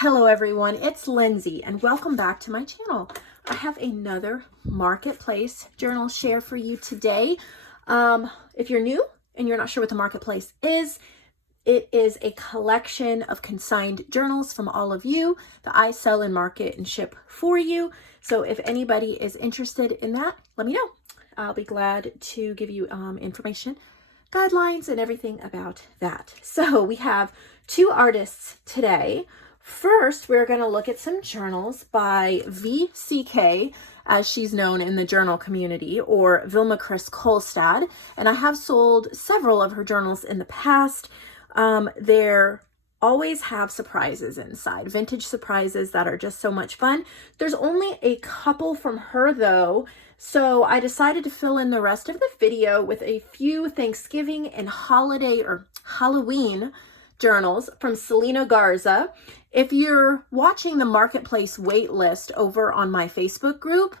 Hello everyone, it's Lindsay and welcome back to my channel. I have another marketplace journal share for you today. If you're new and you're not sure what the marketplace is, it is a collection of consigned journals from all of you that I sell and market and ship for you. So if anybody is interested in that, let me know. I'll be glad to give you information, guidelines, and everything about that. So we have two artists today. First, we're going to look at some journals by VCK, as she's known in the journal community, or Vilma Chris Kolstad. And I have sold several of her journals in the past. They're always have surprises inside, vintage surprises that are just so much fun. There's only a couple from her though, so I decided to fill in the rest of the video with a few Thanksgiving and holiday or Halloween journals from Selena Garza. If you're watching the marketplace wait list over on my Facebook group,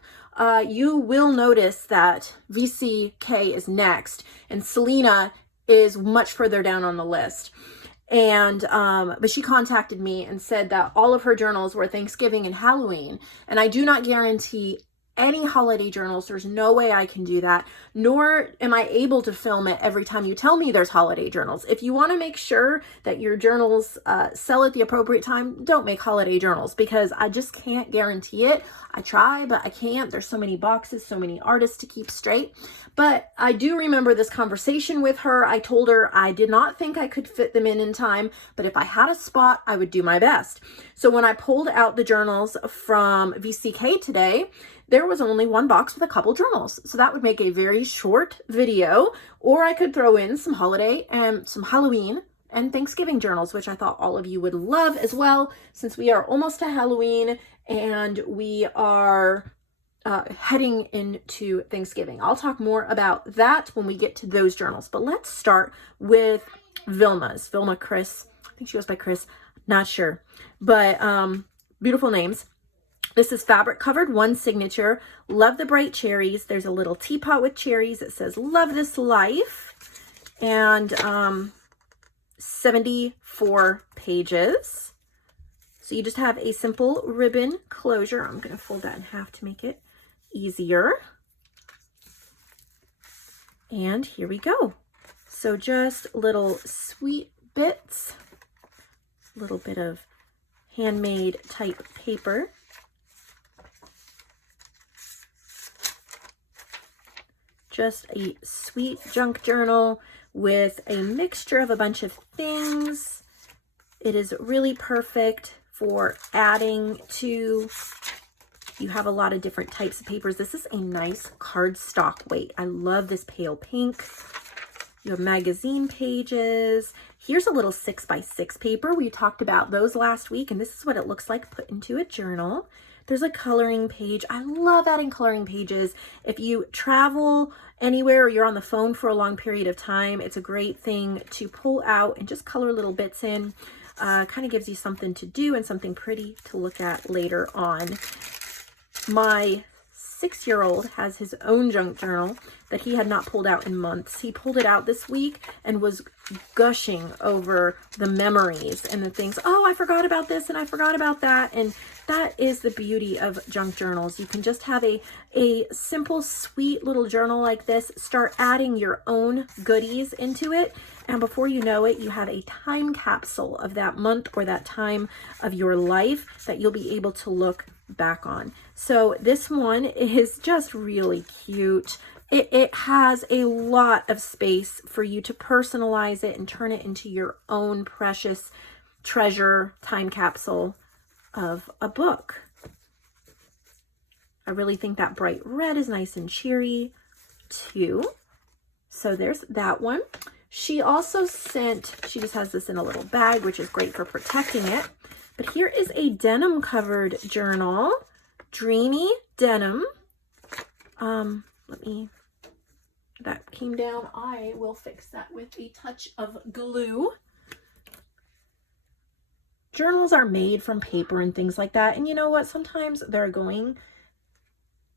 you will notice that VCK is next and Selena is much further down on the list. And but she contacted me and said that all of her journals were Thanksgiving and Halloween, and I do not guarantee any holiday journals. There's no way I can do that, nor am I able to film it every time you tell me there's holiday journals. If you want to make sure that your journals sell at the appropriate time, don't make holiday journals, because I just can't guarantee it. I try, but I can't. There's so many boxes, so many artists to keep straight. But I do remember this conversation with her. I told her I did not think I could fit them in time, but if I had a spot, I would do my best. So when I pulled out the journals from VCK today, there was only one box with a couple journals. So that would make a very short video, or I could throw in some holiday and some Halloween and Thanksgiving journals, which I thought all of you would love as well, since we are almost to Halloween and we are heading into Thanksgiving. I'll talk more about that when we get to those journals, but let's start with Vilma's. Vilma Chris, I think she goes by Chris, not sure, but beautiful names. This is fabric covered, one signature. Love the bright cherries. There's a little teapot with cherries that says love this life, and 74 pages. So you just have a simple ribbon closure. I'm going to fold that in half to make it easier. And here we go. So just little sweet bits, a little bit of handmade type paper. Just a sweet junk journal with a mixture of a bunch of things. It is really perfect for adding to. You have a lot of different types of papers. This is a nice cardstock weight. I love this pale pink. You have magazine pages. Here's a little 6x6 paper. We talked about those last week, and this is what it looks like put into a journal. There's a coloring page. I love adding coloring pages. If you travel anywhere or you're on the phone for a long period of time, it's a great thing to pull out and just color little bits in. Kind of gives you something to do and something pretty to look at later on. My 6-year-old has his own junk journal that he had not pulled out in months. He pulled it out this week and was gushing over the memories and the things. Oh, I forgot about this and I forgot about that. And that is the beauty of junk journals. You can just have a simple, sweet little journal like this, start adding your own goodies into it, and before you know it, you have a time capsule of that month or that time of your life that you'll be able to look back on. So this one is just really cute. It has a lot of space for you to personalize it and turn it into your own precious treasure time capsule of a book. I really think that bright red is nice and cheery too. So there's that one. She also sent, she just has this in a little bag, which is great for protecting it. But here is a denim covered journal, Dreamy Denim. That came down. I will fix that with a touch of glue. Journals are made from paper and things like that. And you know what? Sometimes they're going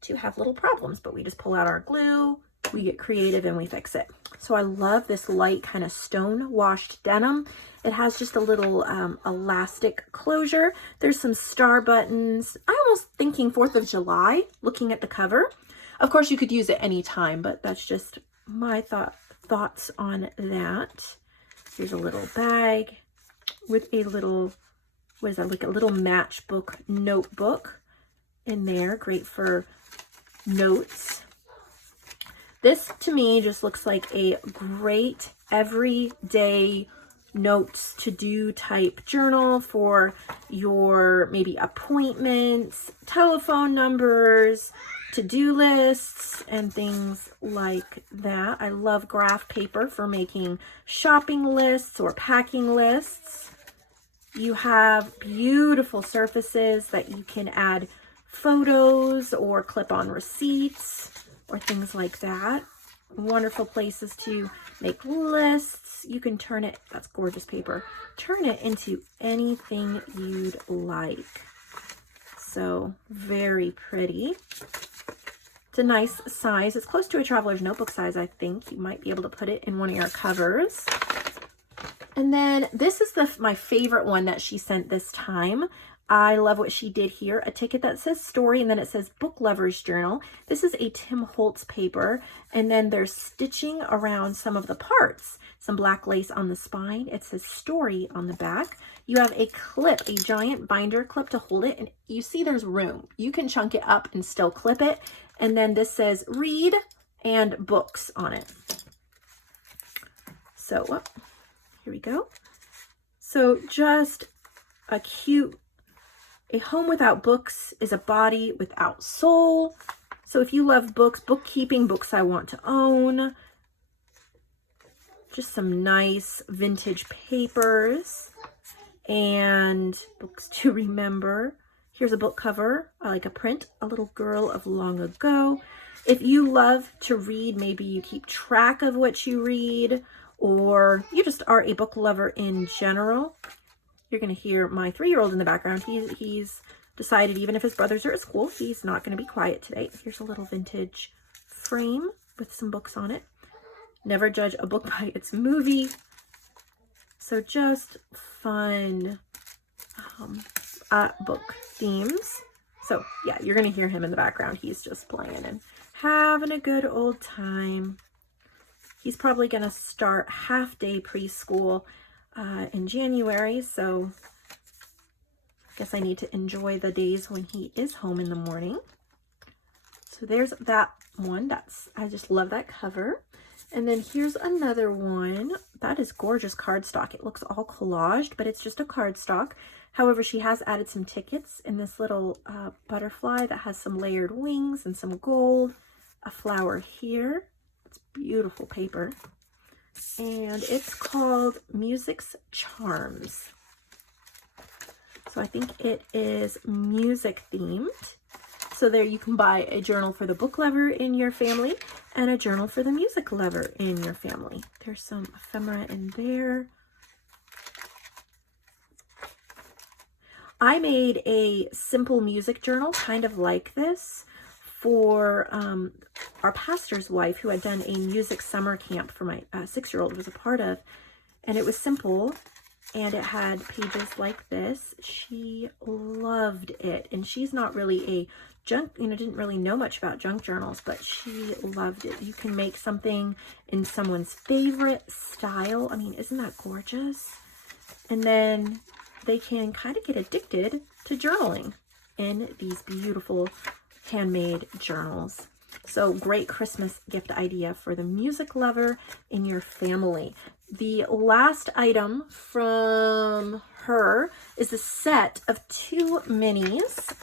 to have little problems, but we just pull out our glue, we get creative and we fix it. So I love this light kind of stone washed denim. It has just a little elastic closure. There's some star buttons. I'm almost thinking 4th of July, looking at the cover. Of course, you could use it anytime, but that's just my thoughts on that. Here's a little bag with a little, what is that, like a little matchbook notebook in there. Great for notes. This to me just looks like a great everyday notes to do type journal for your maybe appointments, telephone numbers, to-do lists, and things like that. I love graph paper for making shopping lists or packing lists. You have beautiful surfaces that you can add photos or clip on receipts or things like that. Wonderful places to make lists. You can turn it, that's gorgeous paper, turn it into anything you'd like. So very pretty. It's a nice size. It's close to a traveler's notebook size, I think. You might be able to put it in one of your covers. And then this is my favorite one that she sent this time. I love what she did here. A ticket that says story, and then it says book lover's journal. This is a Tim Holtz paper, and then there's stitching around some of the parts. Some black lace on the spine. It says story on the back. You have a clip, a giant binder clip to hold it, and you see there's room. You can chunk it up and still clip it. And then this says read and books on it. So here we go. So just a cute, a home without books is a body without soul. So if you love books, bookkeeping, books I want to own, just some nice vintage papers and books to remember. Here's a book cover. I like a print, A Little Girl of Long Ago. If you love to read, maybe you keep track of what you read, or you just are a book lover in general. You're going to hear my 3-year-old in the background. He's decided even if his brothers are at school, he's not going to be quiet today. Here's a little vintage frame with some books on it. Never judge a book by its movie. So just fun book themes. So yeah, you're going to hear him in the background. He's just playing and having a good old time. He's probably going to start half-day preschool in January, so I guess I need to enjoy the days when he is home in the morning. So there's that one. I just love that cover. And then here's another one. That is gorgeous cardstock. It looks all collaged, but it's just a cardstock. However, she has added some tickets in this little butterfly that has some layered wings and some gold, a flower here. It's beautiful paper. And it's called Music's Charms. So I think it is music themed. So there you can buy a journal for the book lover in your family and a journal for the music lover in your family. There's some ephemera in there. I made a simple music journal kind of like this for our pastor's wife who had done a music summer camp for my 6-year-old was a part of. And it was simple and it had pages like this. She loved it. And she's not really a junk, didn't really know much about junk journals, but she loved it. You can make something in someone's favorite style. I mean, isn't that gorgeous? And then they can kind of get addicted to journaling in these beautiful handmade journals. So great Christmas gift idea for the music lover in your family. The last item from her is a set of 2 minis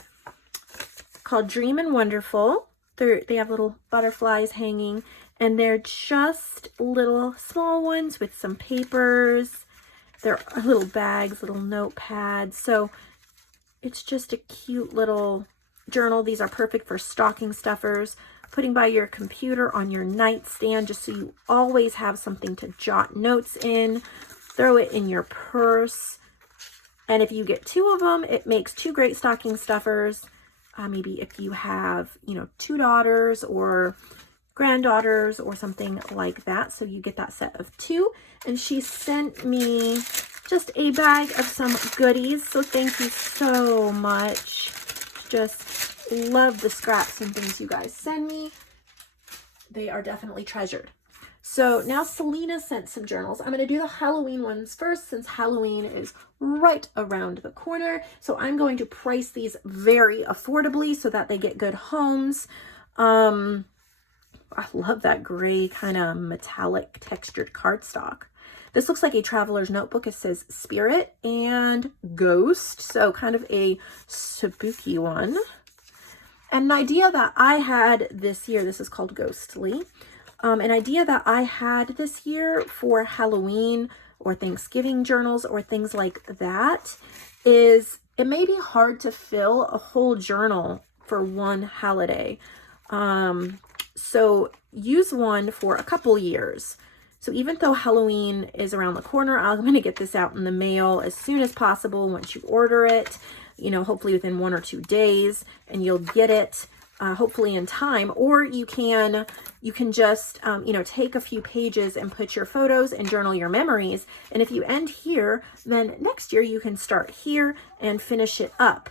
called Dream and Wonderful. They have little butterflies hanging, and they're just little small ones with some papers. They're little bags, little notepads. So it's just a cute little journal. These are perfect for stocking stuffers, putting by your computer on your nightstand, just so you always have something to jot notes in. Throw it in your purse. And if you get 2 of them, it makes 2 great stocking stuffers. Maybe if you have, 2 daughters or granddaughters or something like that. So you get that set of 2. And she sent me just a bag of some goodies. So thank you so much. Just love the scraps and things you guys send me. They are definitely treasured. So now Selena sent some journals. I'm going to do the Halloween ones first since Halloween is right around the corner. So I'm going to price these very affordably so that they get good homes. I love that gray kind of metallic textured cardstock. This looks like a traveler's notebook. It says Spirit and Ghost. So kind of a spooky one. And an idea that I had this year, this is called Ghostly. An idea that I had this year for Halloween or Thanksgiving journals or things like that is it may be hard to fill a whole journal for one holiday. So use one for a couple years. So even though Halloween is around the corner, I'm going to get this out in the mail as soon as possible once you order it, you know, hopefully within 1 or 2 days, and you'll get it hopefully in time. Or you can just, you know, take a few pages and put your photos and journal your memories. And if you end here, then next year you can start here and finish it up.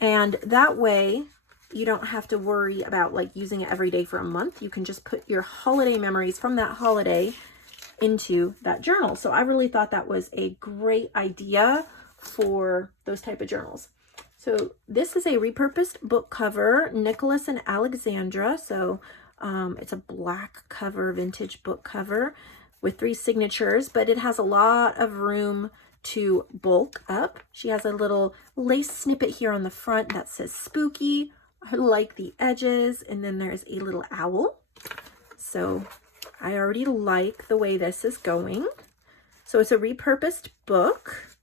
And that way you don't have to worry about like using it every day for a month. You can just put your holiday memories from that holiday into that journal. So I really thought that was a great idea for those type of journals. So this is a repurposed book cover, Nicholas and Alexandra. So it's a black cover, vintage book cover with 3 signatures, but it has a lot of room to bulk up. She has a little lace snippet here on the front that says spooky. I like the edges, and then there's a little owl. So I already like the way this is going. So it's a repurposed book.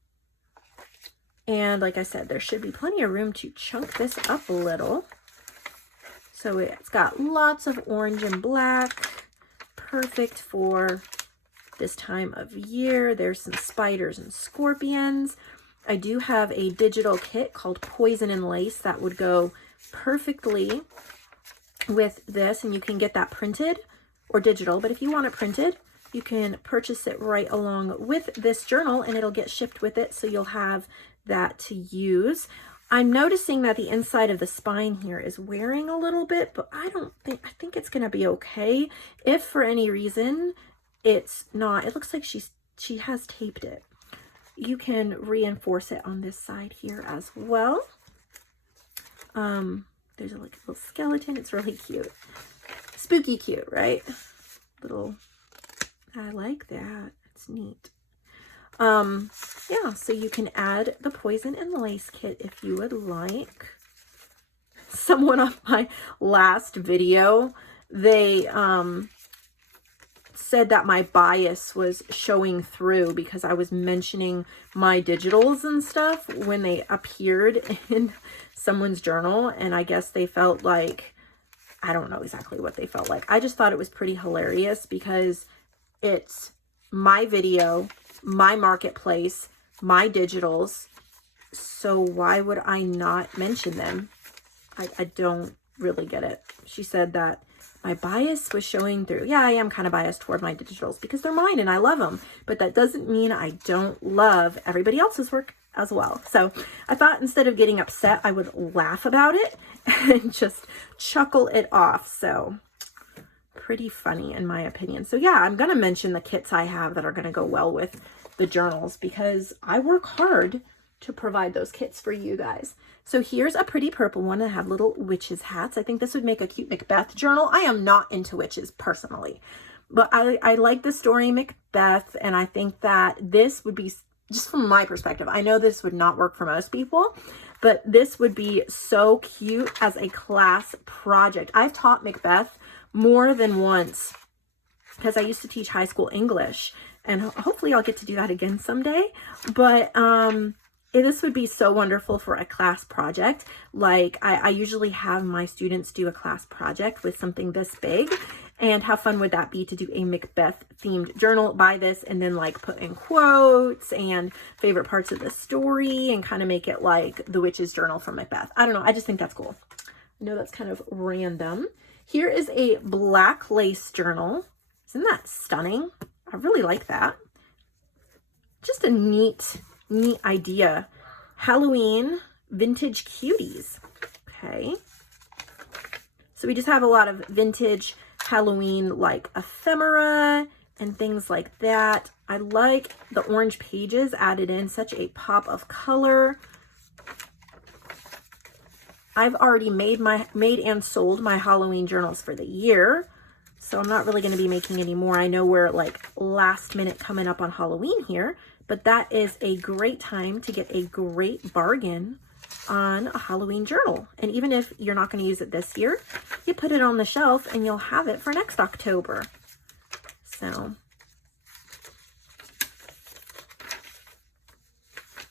And like I said, there should be plenty of room to chunk this up a little. So it's got lots of orange and black, perfect for this time of year. There's some spiders and scorpions. I do have a digital kit called Poison and Lace that would go perfectly with this, and you can get that printed or digital, but if you want it printed, you can purchase it right along with this journal and it'll get shipped with it, so you'll have that to use. I'm noticing that the inside of the spine here is wearing a little bit, but I think it's going to be okay. If for any reason it's not, it looks like she has taped it. You can reinforce it on this side here as well. There's like a little skeleton. It's really cute. Spooky cute, right? Little, I like that. It's neat. Yeah, so you can add the Poison and Lace kit if you would like. Someone on my last video, they said that my bias was showing through because I was mentioning my digitals and stuff when they appeared in someone's journal, and I guess they felt like, I don't know exactly what they felt like. I just thought it was pretty hilarious because it's my video, my marketplace, my digitals. So why would I not mention them? I don't really get it. She said that my bias was showing through. Yeah, I am kind of biased toward my digitals because they're mine and I love them. But that doesn't mean I don't love everybody else's work as well. So I thought instead of getting upset, I would laugh about it and just chuckle it off. So pretty funny in my opinion. So yeah, I'm going to mention the kits I have that are going to go well with the journals because I work hard to provide those kits for you guys. So here's a pretty purple one that have little witches hats. I think this would make a cute Macbeth journal. I am not into witches personally, but I like the story Macbeth, and I think that this would be, just from my perspective, I know this would not work for most people, but this would be so cute as a class project. I've taught Macbeth more than once because I used to teach high school English, and hopefully I'll get to do that again someday. But this would be so wonderful for a class project. Like I usually have my students do a class project with something this big, and how fun would that be to do a Macbeth themed journal by this and then like put in quotes and favorite parts of the story and kind of make it like the witch's journal from Macbeth. I don't know. I just think that's cool. I know that's kind of random. Here is a black lace journal. Isn't that stunning? I really like that. Just a neat idea. Halloween vintage cuties. Okay. So we just have a lot of vintage Halloween like ephemera and things like that. I like the orange pages added in, such a pop of color. I've already made and sold my Halloween journals for the year, so I'm not really going to be making any more. I know we're like last minute coming up on Halloween here, but that is a great time to get a great bargain on a Halloween journal. And even if you're not going to use it this year, you put it on the shelf and you'll have it for next October. So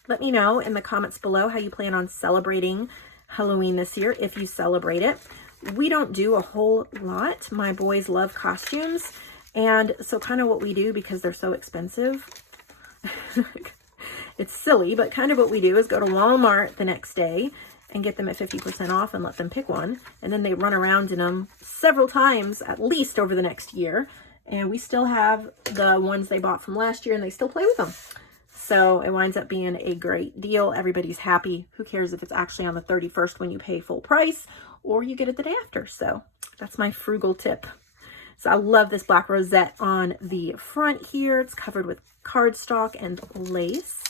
let me know in the comments below how you plan on celebrating Halloween this year, if you celebrate it. We don't do a whole lot. My boys love costumes, and so kind of what we do, because they're so expensive, it's silly, but kind of what we do is go to Walmart the next day and get them at 50% off and let them pick one, and then they run around in them several times at least over the next year, and we still have the ones they bought from last year and they still play with them. So it winds up being a great deal. Everybody's happy. Who cares if it's actually on the 31st when you pay full price, or you get it the day after. So that's my frugal tip. So I love this black rosette on the front here. It's covered with cardstock and lace.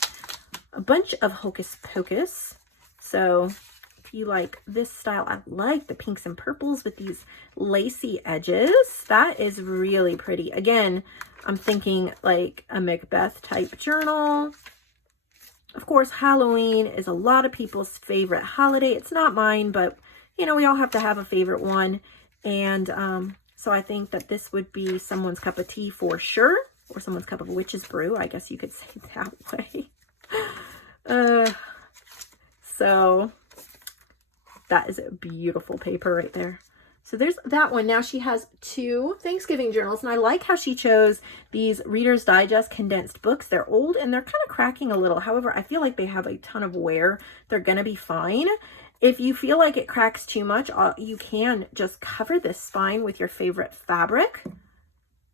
A bunch of hocus pocus. So if you like this style, I like the pinks and purples with these lacy edges. That is really pretty. Again, I'm thinking like a Macbeth type journal. Of course, Halloween is a lot of people's favorite holiday. It's not mine, but you know, we all have to have a favorite one. And so I think that this would be someone's cup of tea for sure, or someone's cup of witch's brew, I guess you could say that way. So that is a beautiful paper right there. So there's that one. Now she has 2 Thanksgiving journals, and I like how she chose these Reader's Digest condensed books. They're old and they're kind of cracking a little. However, I feel like they have a ton of wear. They're going to be fine. If you feel like it cracks too much, you can just cover this spine with your favorite fabric.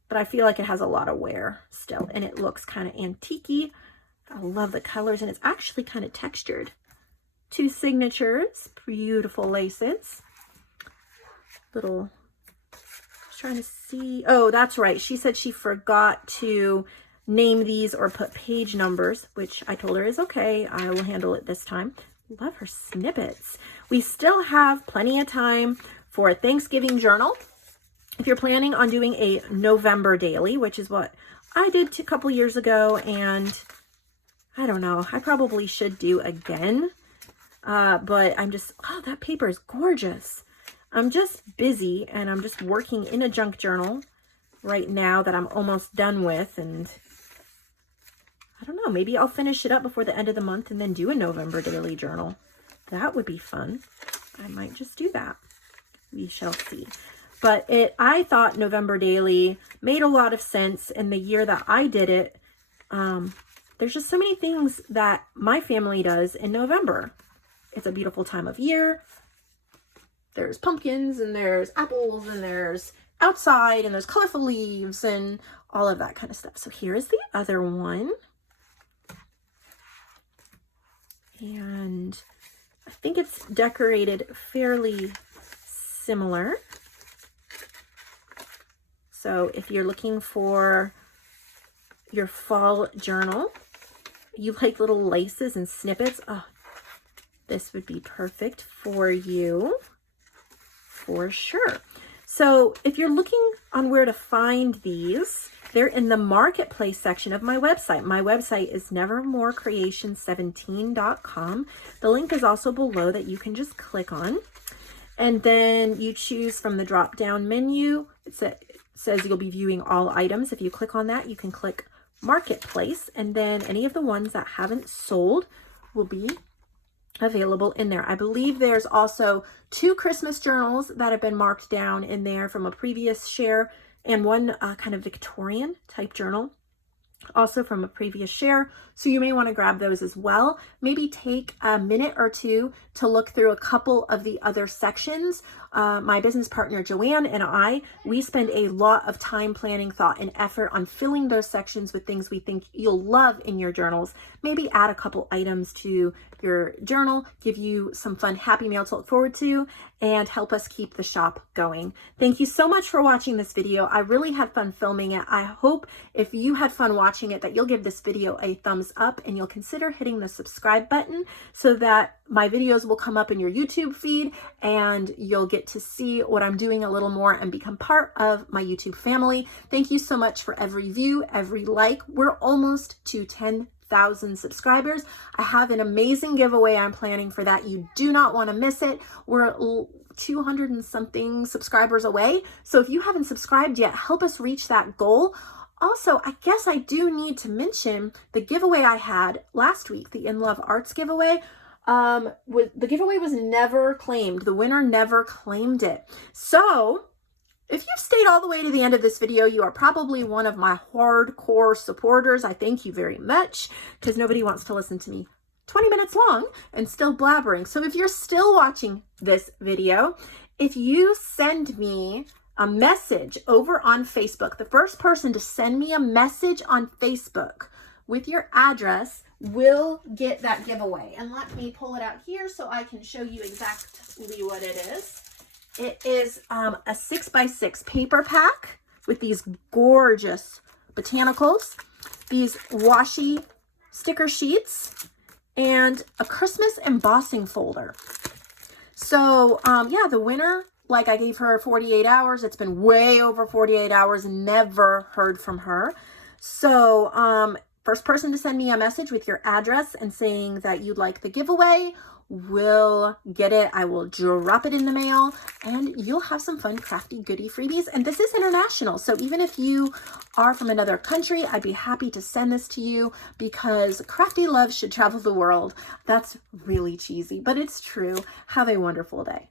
But I feel like it has a lot of wear still, and it looks kind of antique-y. I love the colors, and it's actually kind of textured. 2 signatures, beautiful laces. Little, I was trying to see. Oh, that's right. She said she forgot to name these or put page numbers, which I told her is okay. I will handle it this time. Love her snippets. We still have plenty of time for a Thanksgiving journal. If you're planning on doing a November daily, which is what I did a couple years ago, and I don't know, I probably should do again. But I'm just, oh, that paper is gorgeous. I'm just busy, and I'm just working in a junk journal right now that I'm almost done with, and I don't know, maybe I'll finish it up before the end of the month and then do a November daily journal. That would be fun. I might just do that. We shall see. But I thought November daily made a lot of sense in the year that I did it. There's just so many things that my family does in November. It's a beautiful time of year. There's pumpkins, and there's apples, and there's outside, and there's colorful leaves, and all of that kind of stuff. So here is the other one. And I think it's decorated fairly similar. So if you're looking for your fall journal, you like little laces and snippets, oh, this would be perfect for you. For sure. So if you're looking on where to find these, they're in the marketplace section of my website. My website is nevermorecreation17.com. The link is also below that you can just click on. And then you choose from the drop-down menu. It says you'll be viewing all items. If you click on that, you can click marketplace, and then any of the ones that haven't sold will be available in there. I believe there's also 2 Christmas journals that have been marked down in there from a previous share, and one kind of Victorian type journal. also from a previous share. So you may want to grab those as well. Maybe take a minute or two to look through a couple of the other sections. My business partner, JoAnn, and I, we spend a lot of time, planning, thought, and effort on filling those sections with things we think you'll love in your journals. Maybe add a couple items to your journal, give you some fun happy mail to look forward to, and help us keep the shop going. Thank you so much for watching this video. I really had fun filming it. I hope if you had fun watching it that you'll give this video a thumbs up and you'll consider hitting the subscribe button so that my videos will come up in your YouTube feed and you'll get to see what I'm doing a little more and become part of my YouTube family. Thank you so much for every view, every like. We're almost to 10,000 subscribers. I have an amazing giveaway I'm planning for that. You do not want to miss it. We're 200 and something subscribers away. So if you haven't subscribed yet, help us reach that goal. Also, I guess I do need to mention the giveaway I had last week, the In Love Arts giveaway. The giveaway was never claimed. The winner never claimed it. So if you've stayed all the way to the end of this video, you are probably one of my hardcore supporters. I thank you very much because nobody wants to listen to me 20 minutes long and still blabbering. So if you're still watching this video, if you send me a message over on Facebook, the first person to send me a message on Facebook with your address will get that giveaway. And let me pull it out here so I can show you exactly what it is. It is a 6x6 paper pack with these gorgeous botanicals, these washi sticker sheets, and a Christmas embossing folder. So yeah, the winner, like I gave her 48 hours. It's been way over 48 hours, never heard from her. So first person to send me a message with your address and saying that you'd like the giveaway will get it. I will drop it in the mail and you'll have some fun crafty goodie freebies. And this is international. So even if you are from another country, I'd be happy to send this to you because crafty love should travel the world. That's really cheesy, but it's true. Have a wonderful day.